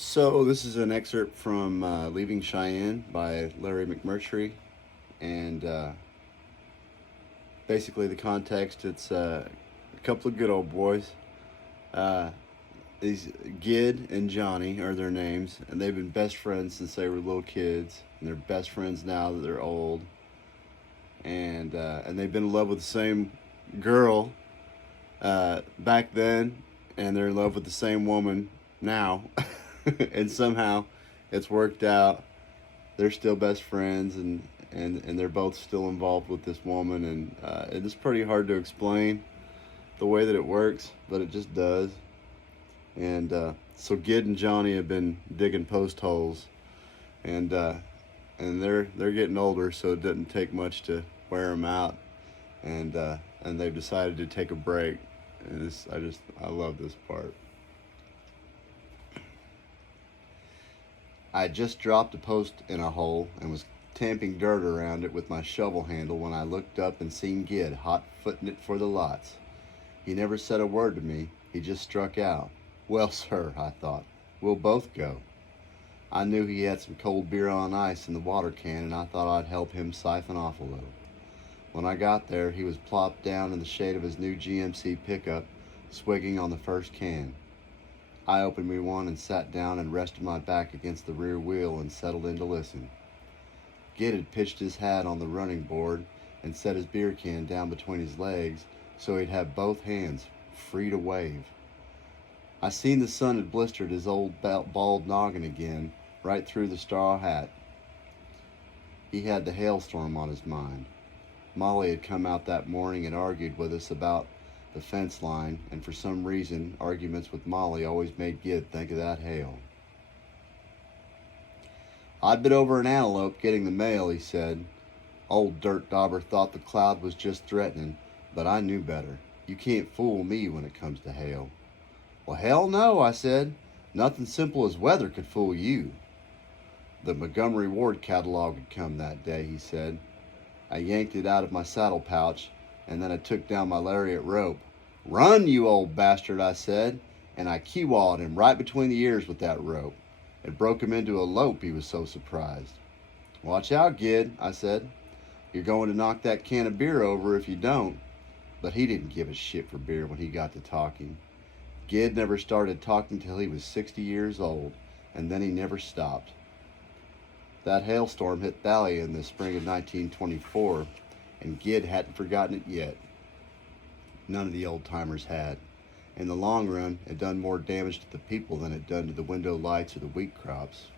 So this is an excerpt from Leaving Cheyenne by Larry McMurtry, and basically the context, it's a couple of good old boys. Uh, these Gid and Johnny are their names, and they've been best friends since they were little kids, and they're best friends now that they're old, and they've been in love with the same girl back then, and they're in love with the same woman now, and somehow it's worked out. They're still best friends, and they're both still involved with this woman, and it is pretty hard to explain the way that it works, but it just does. And so Gid and Johnny have been digging post holes, and they're getting older, so it doesn't take much to wear them out, and they've decided to take a break. And I love this part. I just dropped a post in a hole and was tamping dirt around it with my shovel handle when I looked up and seen Gid hot-footing it for the lots. He never said a word to me. He just struck out. Well, sir, I thought, we'll both go. I knew he had some cold beer on ice in the water can, and I thought I'd help him siphon off a little. When I got there, he was plopped down in the shade of his new GMC pickup, swigging on the first can. I opened me one and sat down and rested my back against the rear wheel and settled in to listen. Gid had pitched his hat on the running board and set his beer can down between his legs so he'd have both hands free to wave. I seen the sun had blistered his old bald noggin again, right through the straw hat. He had the hailstorm on his mind. Molly had come out that morning and argued with us about the fence line, and for some reason, arguments with Molly always made Gid think of that hail. I'd been over an antelope getting the mail, he said. Old Dirt Dauber thought the cloud was just threatening, but I knew better. You can't fool me when it comes to hail. Well, hell no, I said. Nothing simple as weather could fool you. The Montgomery Ward catalog had come that day, he said. I yanked it out of my saddle pouch, and then I took down my lariat rope. Run, you old bastard, I said, and I keywalled him right between the ears with that rope. It broke him into a lope, he was so surprised. Watch out, Gid, I said. You're going to knock that can of beer over if you don't. But he didn't give a shit for beer when he got to talking. Gid never started talking till he was 60 years old, and then he never stopped. That hailstorm hit Thalia in the spring of 1924, and Gid hadn't forgotten it yet. None of the old-timers had. In the long run, it done more damage to the people than it done to the window lights or the wheat crops.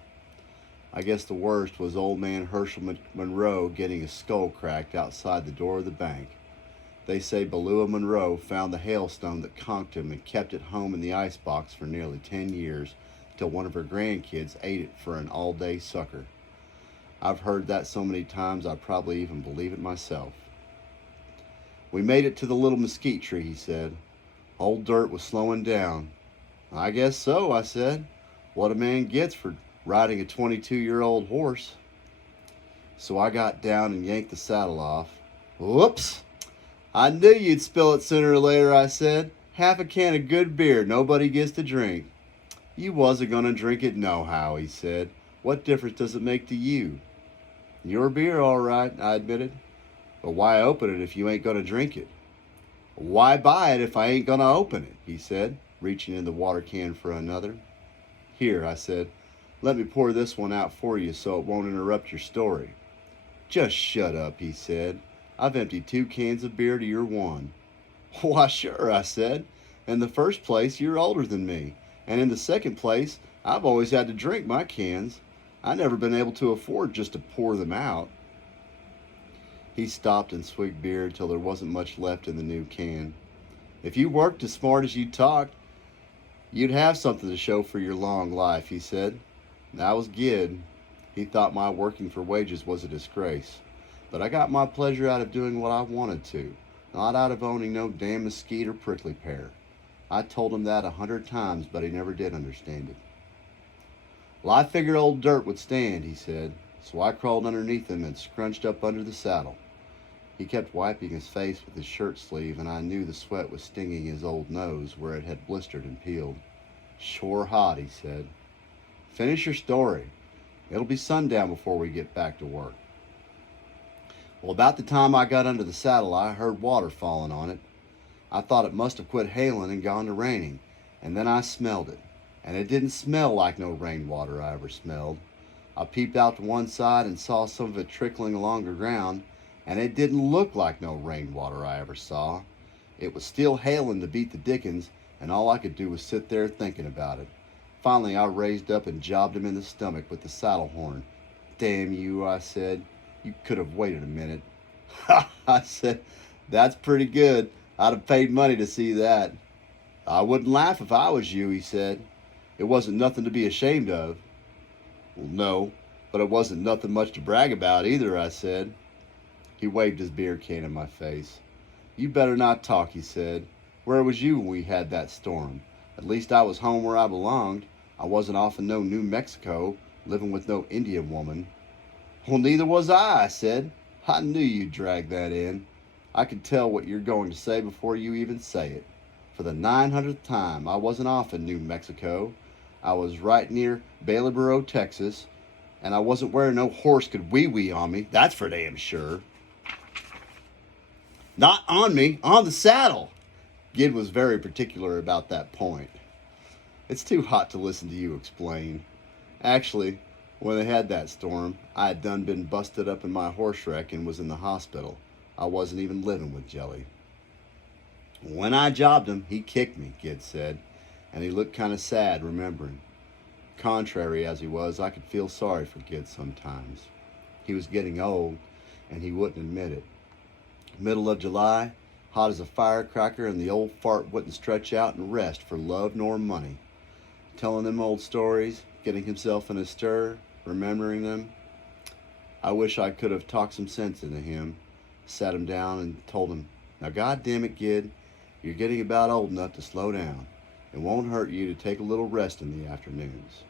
I guess the worst was old man Herschel Monroe getting his skull cracked outside the door of the bank. They say Belua Monroe found the hailstone that conked him and kept it home in the icebox for nearly 10 years, till one of her grandkids ate it for an all-day sucker. I've heard that so many times I probably even believe it myself. We made it to the little mesquite tree, he said. Old Dirt was slowing down. I guess so, I said. What a man gets for riding a 22-year-old horse. So I got down and yanked the saddle off. Whoops! I knew you'd spill it sooner or later, I said. Half a can of good beer nobody gets to drink. You wasn't going to drink it nohow, he said. What difference does it make to you? Your beer, all right, I admitted. But why open it if you ain't going to drink it? Why buy it if I ain't going to open it, he said, reaching in the water can for another. Here, I said, let me pour this one out for you so it won't interrupt your story. Just shut up, he said. I've emptied 2 cans of beer to your 1. Why, sure, I said. In the first place, you're older than me. And in the second place, I've always had to drink my cans. I've never been able to afford just to pour them out. He stopped and swigged beer until there wasn't much left in the new can. If you worked as smart as you talked, you'd have something to show for your long life, he said. That was Gid. He thought my working for wages was a disgrace. But I got my pleasure out of doing what I wanted to, not out of owning no damn mesquite or prickly pear. I told him that 100 times, but he never did understand it. Well, I figured old Dirt would stand, he said, so I crawled underneath him and scrunched up under the saddle. He kept wiping his face with his shirt sleeve, and I knew the sweat was stinging his old nose where it had blistered and peeled. Sure hot, he said. Finish your story. It'll be sundown before we get back to work. Well, about the time I got under the saddle, I heard water falling on it. I thought it must have quit hailing and gone to raining, and then I smelled it. And it didn't smell like no rainwater I ever smelled. I peeped out to one side and saw some of it trickling along the ground, and it didn't look like no rainwater I ever saw. It was still hailing to beat the dickens, and all I could do was sit there thinking about it. Finally, I raised up and jobbed him in the stomach with the saddle horn. "Damn you," I said. "You could have waited a minute." "Ha," I said. "That's pretty good. I'd have paid money to see that." "I wouldn't laugh if I was you," he said. "It wasn't nothing to be ashamed of." "Well, no, but it wasn't nothing much to brag about either," I said. He waved his beer can in my face. "You better not talk," he said. "Where was you when we had that storm? At least I was home where I belonged. I wasn't off in no New Mexico, living with no Indian woman." "Well, neither was I," said. "I knew you'd drag that in. I can tell what you're going to say before you even say it. For the 900th time, I wasn't off in New Mexico. I was right near Baileyboro, Texas, and I wasn't where no horse could wee-wee on me, that's for damn sure." "Not on me, on the saddle." Gid was very particular about that point. "It's too hot to listen to you explain. Actually, when they had that storm, I had done been busted up in my horse wreck and was in the hospital. I wasn't even living with Jelly." "When I jobbed him, he kicked me," Gid said, and he looked kind of sad remembering. Contrary as he was, I could feel sorry for Gid sometimes. He was getting old, and he wouldn't admit it. Middle of July, hot as a firecracker, and the old fart wouldn't stretch out and rest for love nor money. Telling them old stories, getting himself in a stir, remembering them. I wish I could have talked some sense into him, sat him down and told him, "Now, God damn it, Gid, you're getting about old enough to slow down. It won't hurt you to take a little rest in the afternoons."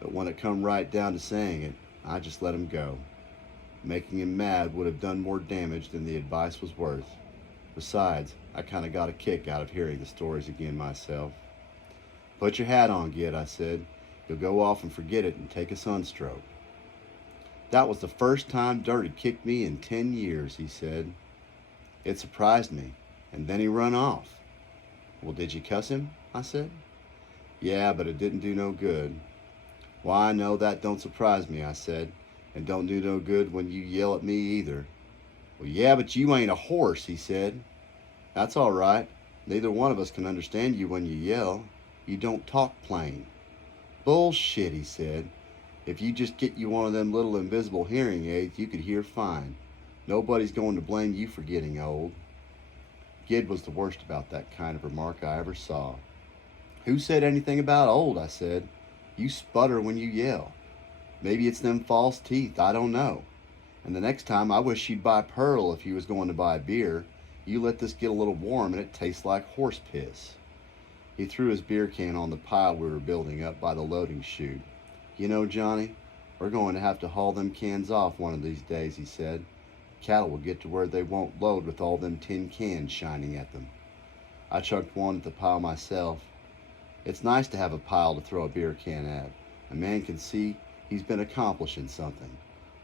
But when it come right down to saying it, I just let him go. Making him mad would have done more damage than the advice was worth. Besides, I kind of got a kick out of hearing the stories again myself. "Put your hat on, Gid," I said. "You'll go off and forget it and take a sunstroke." "That was the first time Dirt had kicked me in 10 years, he said. It surprised me, and then he run off. "Well, did you cuss him?" I said. "Yeah, but it didn't do no good." "Why, no, that don't surprise me," I said. "And don't do no good when you yell at me either." "Well, yeah, but you ain't a horse," he said. "That's all right. Neither one of us can understand you when you yell. You don't talk plain." "Bullshit," he said. "If you just get you one of them little invisible hearing aids, you could hear fine. Nobody's going to blame you for getting old." Gid was the worst about that kind of remark I ever saw. "Who said anything about old?" I said. "You sputter when you yell. Maybe it's them false teeth, I don't know. And the next time, I wish you'd buy Pearl if you was going to buy beer. You let this get a little warm and it tastes like horse piss." He threw his beer can on the pile we were building up by the loading chute. "You know, Johnny, we're going to have to haul them cans off one of these days," he said. "Cattle will get to where they won't load with all them tin cans shining at them." I chucked one at the pile myself. It's nice to have a pile to throw a beer can at. A man can see he's been accomplishing something.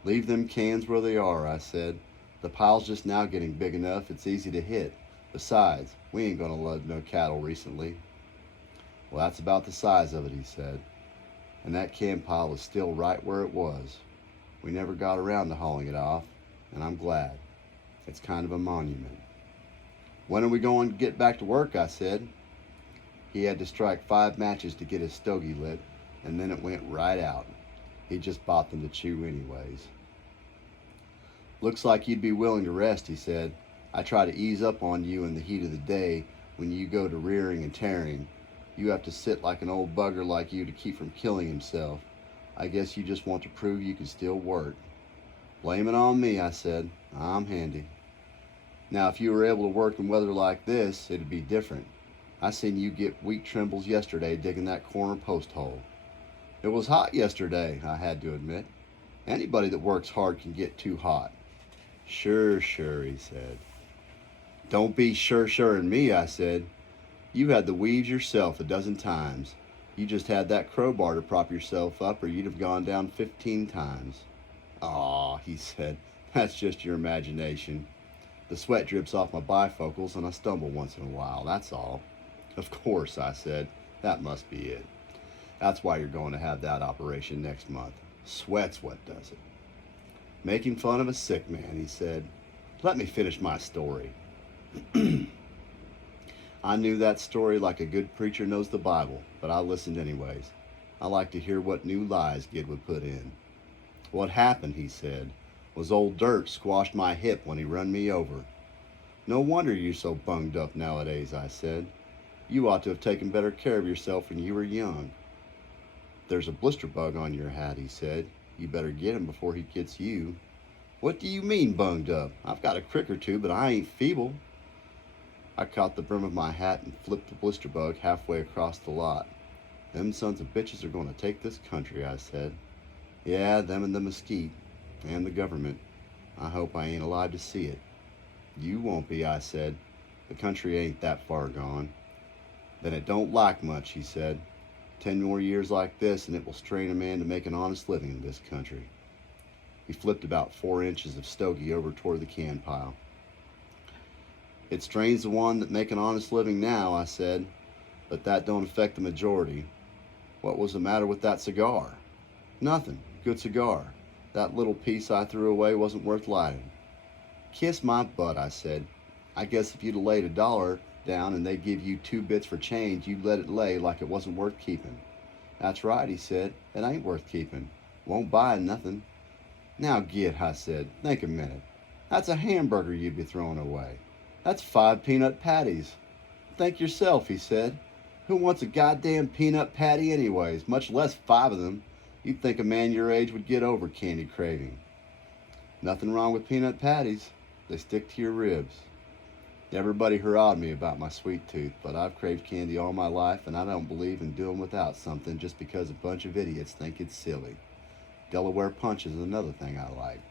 "Leave them cans where they are," I said. "The pile's just now getting big enough it's easy to hit. Besides, we ain't gonna load no cattle recently." "Well, that's about the size of it," he said. "And that can pile is still right where it was. We never got around to hauling it off, and I'm glad. It's kind of a monument." "When are we going to get back to work?" I said. He had to strike 5 matches to get his stogie lit, and then it went right out. He just bought them to chew anyways. "Looks like you'd be willing to rest," he said. "I try to ease up on you in the heat of the day when you go to rearing and tearing. You have to sit like an old bugger like you to keep from killing himself. I guess you just want to prove you can still work." "Blame it on me," I said. "I'm handy. Now, if you were able to work in weather like this, it'd be different. I seen you get wheat trimbles yesterday digging that corner post hole." "It was hot yesterday," I had to admit. "Anybody that works hard can get too hot." Sure, he said. "Don't be sure in me," I said. "You had the weaves yourself a dozen times. You just had that crowbar to prop yourself up, or you'd have gone down 15 times. Aw, he said, that's just your imagination. The sweat drips off my bifocals and I stumble once in a while, that's all. Of course, I said, that must be it. That's why you're going to have that operation next month. Sweat's what does it. Making fun of a sick man, he said. Let me finish my story. I knew that story like a good preacher knows the Bible, but I listened anyways. I like to hear what new lies Gid would put in. What happened, he said, was old Dirt squashed my hip when he run me over. No wonder you're so bunged up nowadays, I said. You ought to have taken better care of yourself when you were young. There's a blister bug on your hat, he said. You better get him before he gets you. What do you mean bunged up? I've got a crick or two, but I ain't feeble. I caught the brim of my hat and flipped the blister bug halfway across the lot. Them sons of bitches are going to take this country, I said. Yeah, them and the mesquite, and the government. I hope I ain't alive to see it. You won't be, I said. The country ain't that far gone. Then it don't lack much, he said. 10 more years like this and it will strain a man to make an honest living in this country. He flipped about 4 inches of stogie over toward the can pile. It strains the one that make an honest living now, I said, but that don't affect the majority. What was the matter with that cigar? Nothing. Good cigar. That little piece I threw away wasn't worth lighting. Kiss my butt, I said. I guess if you'd have laid $1 down and they'd give you 2 bits for change, you'd let it lay like it wasn't worth keeping. That's right, he said. It ain't worth keeping. Won't buy nothing. Now Gid, I said, think a minute. That's a hamburger you'd be throwing away. That's 5 peanut patties. Think yourself, he said. Who wants a goddamn peanut patty anyways, much less 5 of them? You'd think a man your age would get over candy craving. Nothing wrong with peanut patties. They stick to your ribs. Everybody hurrahed me about my sweet tooth, but I've craved candy all my life, and I don't believe in doing without something just because a bunch of idiots think it's silly. Delaware Punch is another thing I like.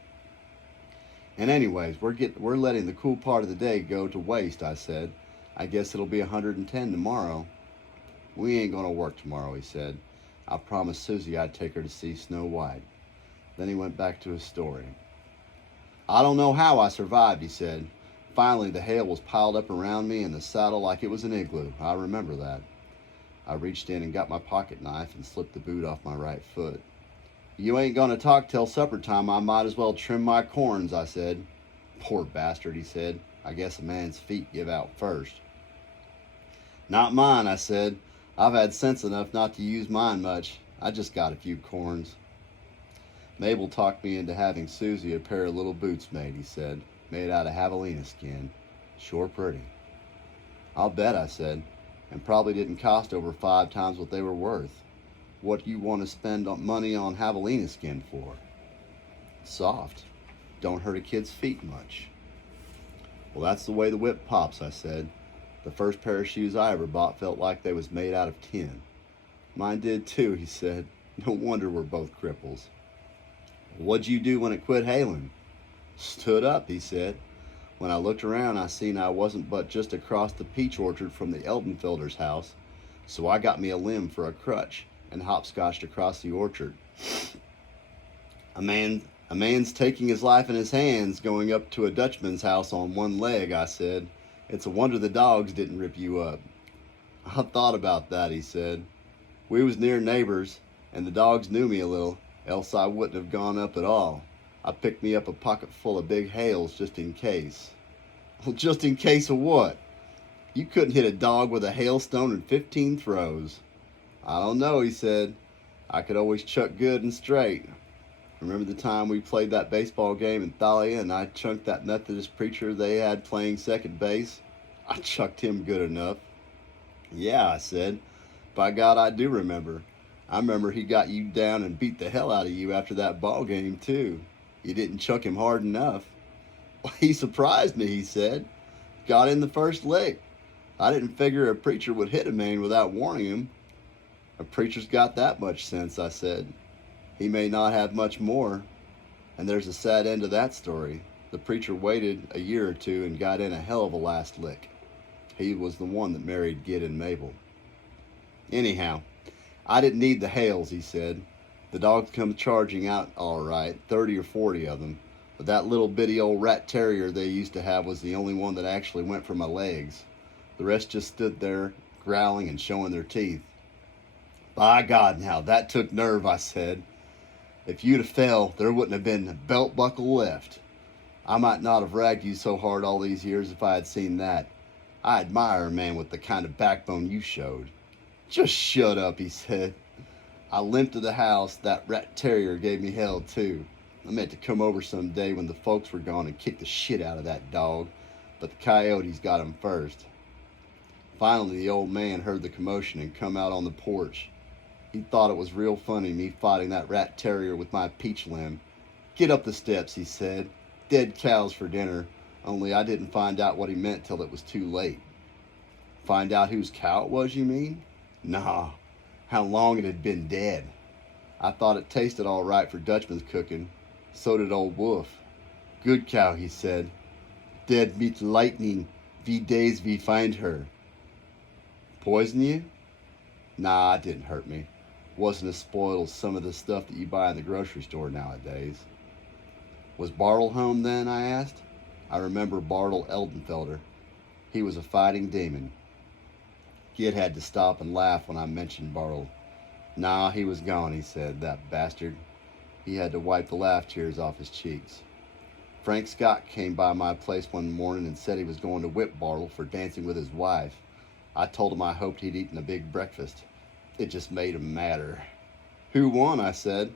And anyways, we're letting the cool part of the day go to waste, I said. I guess it'll be 110 tomorrow. We ain't gonna work tomorrow, he said. I promised Susie I'd take her to see Snow White. Then he went back to his story. I don't know how I survived, he said. Finally, the hail was piled up around me and the saddle like it was an igloo. I remember that. I reached in and got my pocket knife and slipped the boot off my right foot. You ain't gonna talk till supper time. I might as well trim my corns, I said. Poor bastard, he said. I guess a man's feet give out first. Not mine, I said. I've had sense enough not to use mine much. I just got a few corns. Mabel talked me into having Susie a pair of little boots made, he said. Made out of javelina skin. Sure pretty. I'll bet, I said. And probably didn't cost over 5 times what they were worth. What do you want to spend money on javelina skin for? Soft. Don't hurt a kid's feet much. Well, that's the way the whip pops, I said. The first pair of shoes I ever bought felt like they was made out of tin. Mine did too, he said. No wonder we're both cripples. What'd you do when it quit hailing? Stood up, he said. When I looked around, I seen I wasn't but just across the peach orchard from the Eldenfelder's house, so I got me a limb for a crutch and hopscotched across the orchard. A man's taking his life in his hands going up to a Dutchman's house on one leg, I said. It's a wonder the dogs didn't rip you up. I thought about that, he said. We was near neighbors, and the dogs knew me a little, else I wouldn't have gone up at all. I picked me up a pocket full of big hails just in case. Well, just in case of what? You couldn't hit a dog with a hailstone in 15 throws. I don't know, he said. I could always chuck good and straight. Remember the time we played that baseball game in Thalia and I chunked that Methodist preacher they had playing second base? I chucked him good enough. Yeah, I said. By God, I do remember. I remember he got you down and beat the hell out of you after that ball game, too. You didn't chuck him hard enough. Well, he surprised me, he said. Got in the first lick. I didn't figure a preacher would hit a man without warning him. A preacher's got that much sense, I said. He may not have much more. And there's a sad end to that story. The preacher waited a year or two and got in a hell of a last lick. He was the one that married Gid and Mabel. Anyhow, I didn't need the hails, he said. The dogs come charging out all right, 30 or 40 of them, but that little bitty old rat terrier they used to have was the only one that actually went for my legs. The rest just stood there, growling and showing their teeth. By God, now, that took nerve, I said. If you'd have fell, there wouldn't have been a belt buckle left. I might not have ragged you so hard all these years if I had seen that. I admire a man with the kind of backbone you showed. Just shut up, he said. I limped to the house. That rat terrier gave me hell, too. I meant to come over some day when the folks were gone and kick the shit out of that dog, but the coyotes got him first. Finally, the old man heard the commotion and come out on the porch. He thought it was real funny, me fighting that rat terrier with my peach limb. Get up the steps, he said. Dead cows for dinner, only I didn't find out what he meant till it was too late. Find out whose cow it was, you mean? Nah, how long it had been dead. I thought it tasted all right for Dutchman's cooking. So did old Wolf. Good cow, he said. Dead meets lightning, wie days we find her. Poison you? Nah, it didn't hurt me. Wasn't as spoiled as some of the stuff that you buy in the grocery store nowadays. Was Bartle home then, I asked. I remember Bartle Eldenfelder. He was a fighting demon. Gid had to stop and laugh when I mentioned Bartle. Nah, he was gone, he said, that bastard. He had to wipe the laugh tears off his cheeks. Frank Scott came by my place one morning and said he was going to whip Bartle for dancing with his wife. I told him I hoped he'd eaten a big breakfast. It just made him madder. Who won? I said.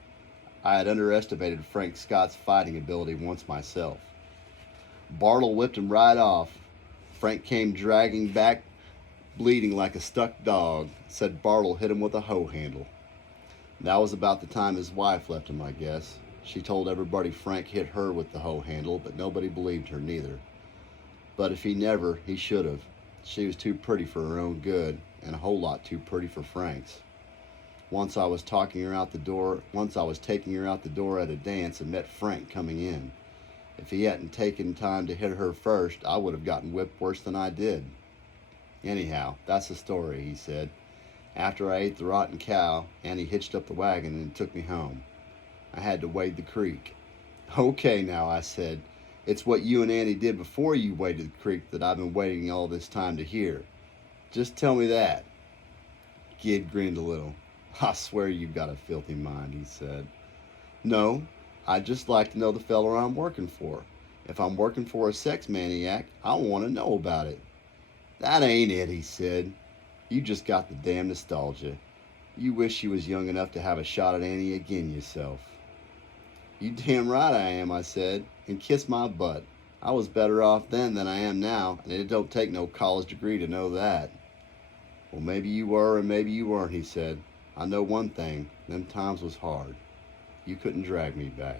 I had underestimated Frank Scott's fighting ability once myself. Bartle whipped him right off. Frank came dragging back, bleeding like a stuck dog. Said Bartle hit him with a hoe handle. That was about the time his wife left him, I guess. She told everybody Frank hit her with the hoe handle, but nobody believed her neither. But if he never, he should have. She was too pretty for her own good, and a whole lot too pretty for Frank's. Once I was taking her out the door at a dance and met Frank coming in. If he hadn't taken time to hit her first, I would have gotten whipped worse than I did. Anyhow, that's the story, he said. After I ate the rotten cow, Annie hitched up the wagon and took me home. I had to wade the creek. Okay now, I said. It's what you and Annie did before you waded the creek that I've been waiting all this time to hear. Just tell me that. Gid grinned a little. I swear you've got a filthy mind, he said. No, I'd just like to know the feller I'm working for. If I'm working for a sex maniac, I want to know about it. That ain't it, he said. You just got the damn nostalgia. You wish you was young enough to have a shot at Annie again yourself. You damn right I am, I said, and kiss my butt. I was better off then than I am now, and it don't take no college degree to know that. Well, maybe you were and maybe you weren't, he said. I know one thing, them times was hard. You couldn't drag me back.